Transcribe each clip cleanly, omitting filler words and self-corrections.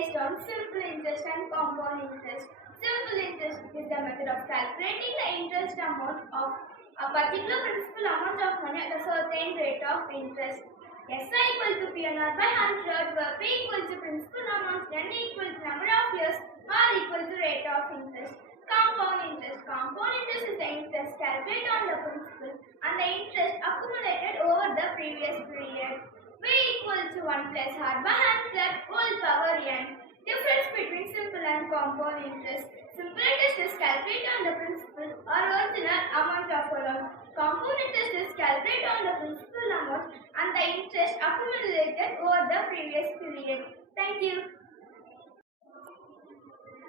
based on simple interest and compound interest. Simple interest is the method of calculating the interest amount of a particular principal amount of money at a certain rate of interest. SI equal to PNR by 100, where P equal to principal amount, N equal to number of years, R equal to rate of interest. Compound interest. Compound interest is the interest calculated on the principal and the interest accumulated over the previous period. V equal to 1 plus R by 100 whole power N. Difference between simple and compound interest. Simple interest is calculated on the principal or original amount of a loan. Compound interest is calculated on the principal amount and the interest accumulated over the previous period. Thank you.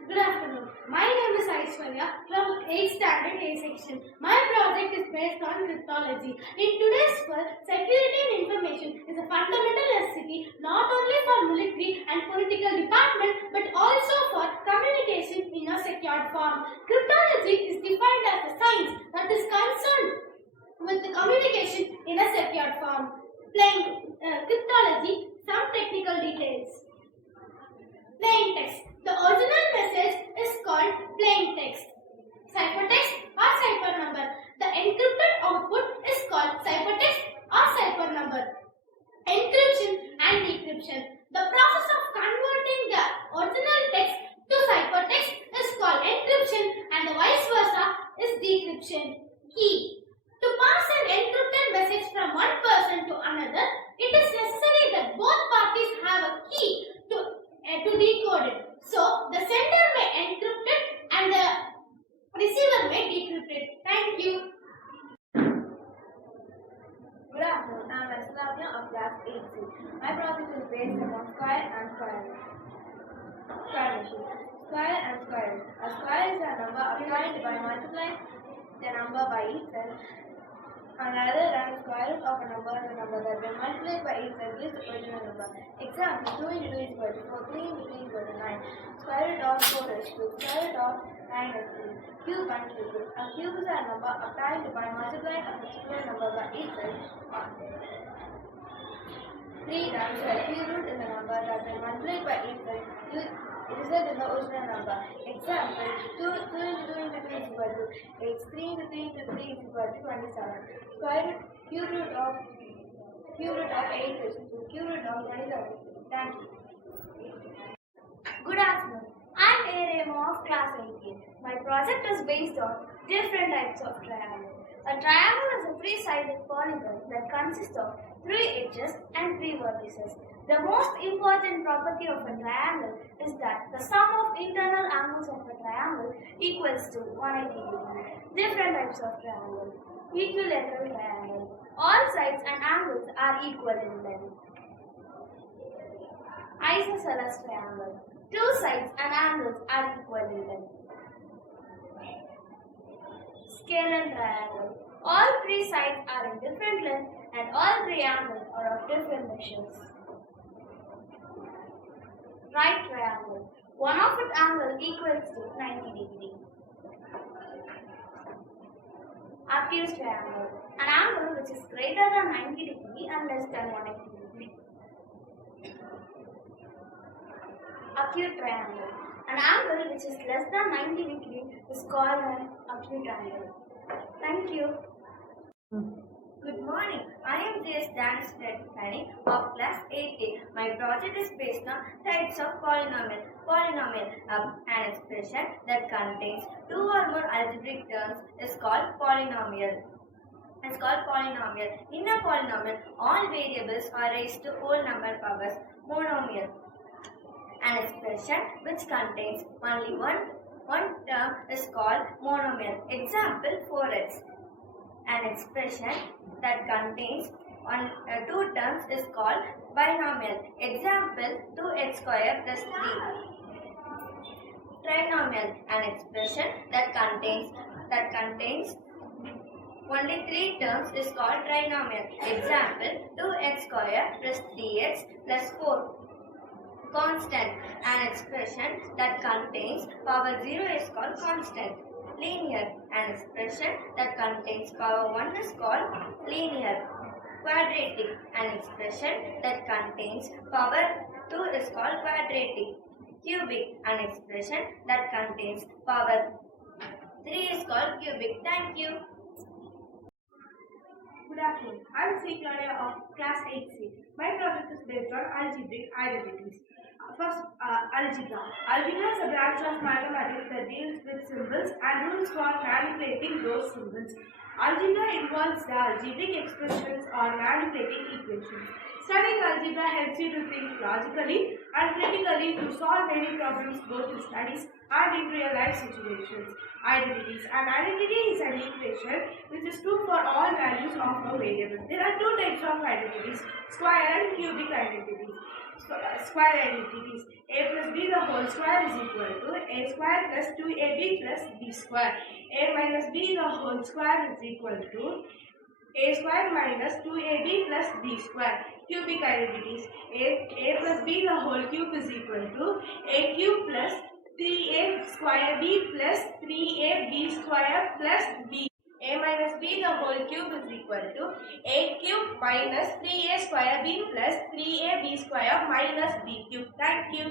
Good afternoon. My name is Aishwarya from 8th Standard A section. My project is based on cryptology. In today's world, security and information is a fundamental necessity not only for military and political department but also for communication in a secured form. Cryptology is defined as a science that is concerned with the communication in a secured form. Cryptology, some technical details. Plain text. The original message is called plain text. Ciphertext or cipher number. The encrypted output is called ciphertext or cipher number. Encryption and decryption. The process of converting the original text to ciphertext is called encryption and the vice versa is decryption. Key. To pass an encrypted message from one person to another, it is necessary that both parties have a key to decode it. So, the sender may encrypt it and the receiver may decrypt it. Thank you. Good afternoon. I am Vaishnavi of class 8C. My project is based on square and square machine. Square and square. A square is a number obtained by multiplying the number by itself. And rather than square root of a number, the number that when multiplied by itself gives the original number. Example: 2 into 2 is equal to 4, 3 into 3 is equal to 9. Square root of 4 is 2, square root of 9 is 3. Cube and cube root. A cube is a number obtained by multiplying a particular number by itself. 3 times 12. Cube root is a number that when multiplied by itself, it results in the original number. Example: 2 into 2 into 2 is equal to 8. 3 into 3 into 3 is equal to 27. Cube root of 8 is 2. Cube root of 27. Thank you. Good afternoon. I am Aremo of class 8. My project is based on different types of triangle. A triangle is a three-sided polygon that consists of 3 edges and 3 vertices. The most important property of a triangle is that the sum of internal angles of a triangle equals to 180 degrees. Different types of triangle. Equilateral triangle. All sides and angles are equal in length. Isosceles triangle. 2 sides and angles are equal in length. Scalar triangle. All 3 sides are in different lengths and all 3 angles are of different measures. Right triangle. One of its angle equals to 90 degrees. Obtuse triangle. An angle which is greater than 90 degrees and less than 180 degrees. Acute triangle. An angle which is less than 90 degrees is called an acute angle. Thank you. Good morning. I am J.S. Danny of class 8A. My project is based on types of polynomial. Polynomial, an expression that contains 2 or more algebraic terms is called polynomial. In a polynomial, all variables are raised to whole number powers. Monomial, an expression which contains only one term is called monomial. Example: 4x. An expression that contains 2 terms is called binomial. Example: 2x squared plus 3. Trinomial, an expression that contains only 3 terms is called trinomial. Example: 2x squared plus 3x plus 4. Constant, an expression that contains power 0 is called constant. Linear, an expression that contains power 1 is called linear. Quadratic, an expression that contains power 2 is called quadratic. Cubic, an expression that contains power 3 is called cubic. Thank you. Good afternoon. I am C. Claudia of Class 8C. My project is based on algebraic identities. First, algebra. Algebra is a branch of mathematics that deals with symbols and rules for manipulating those symbols. Algebra involves the algebraic expressions or manipulating equations. Studying algebra helps you to think logically and critically to solve many problems both in studies and in real life situations. Identities. An identity is an equation which is true for all values of a variable. There are two types of identities, square and cubic identities. Square identities. A plus b the whole square is equal to a square plus 2ab plus b square. A minus b the whole square is equal to a square minus 2ab plus b square. Cubic identities. A plus b the whole cube is equal to a cube plus 3a square b plus 3ab square plus b. A minus b the whole cube is equal to a cube minus 3a square b plus 3ab square minus b cube. Thank you.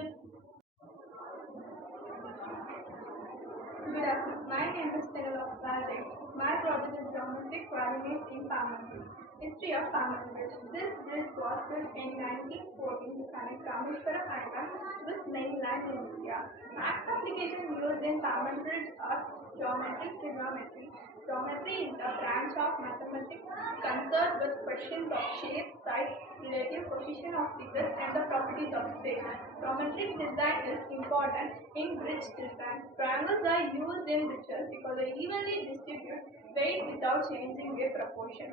Good afternoon. My name is Std VIII. My project is geometric coordinates in Paman. History of Paman Bridge. This bridge was built in 1914 to connect Rameshwaram Island with mainland India. Math applications used in Paman Bridge are geometric trigonometry. Geometry is a branch of mathematics concerned with questions of shape, size, relative position of figures, and the properties of space. Geometric design is important in bridge design. Triangles are used in bridges because they evenly distribute weight without changing their proportion.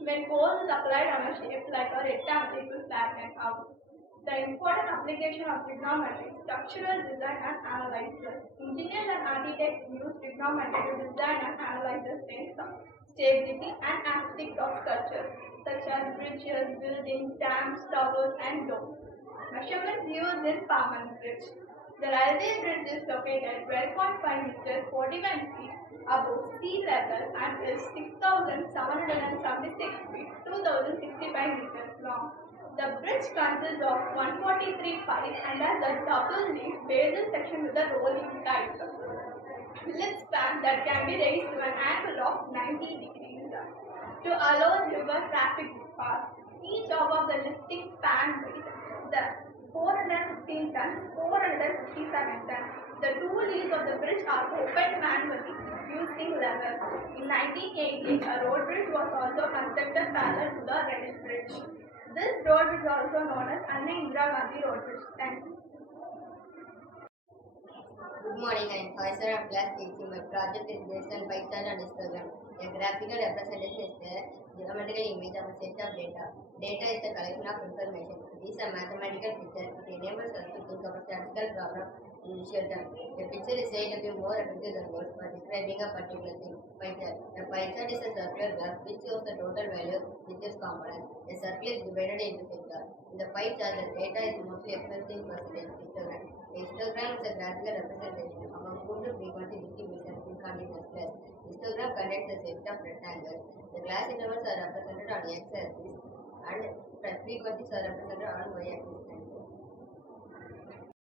When force is applied on a shape like a rectangle, it will flatten out. The important application of trigonometry, structural design and analysis. Engineers and architects use trigonometry to design and analyze the strength, stability and aesthetics of structures such as bridges, buildings, dams, towers and domes. Measurements used in Paman Bridge. The railway bridge is located 12.5 meters 41 feet above sea level and is 6,776 feet 2,065 meters long. The bridge consists of 143 piles and has a double lead basal section with a rolling type lip span that can be raised to an angle of 90 degrees to allow river traffic to pass. Each of the lifting span weight the 415 tons, 457 tons. The two leads of the bridge are opened manually using levers. In 1988, a road bridge was also constructed parallel to the rail bridge. This road is also known as Anna Indira Gandhi Road Bridge. Thank you. Good morning, I am Faisal of Class 8C. My project is based on pie chart and histogram. A graphical representation is a geometrical image of a set of data. Data is a collection of information. It is a mathematical picture. It enables us to think of a statistical problem in visual terms. A picture is said to be more effective than words for describing a particular thing. Pie chart. A pie chart is a circular graph which shows the total value with its components. A circle is divided into sectors. In the pie chart, the data is mostly expressed in percentage histogram. A histogram is a graphical representation of a good frequency distribution in continuous class. Histogram contains a set of rectangles. The class intervals are represented on x-axis and frequencies are represented on y-axis.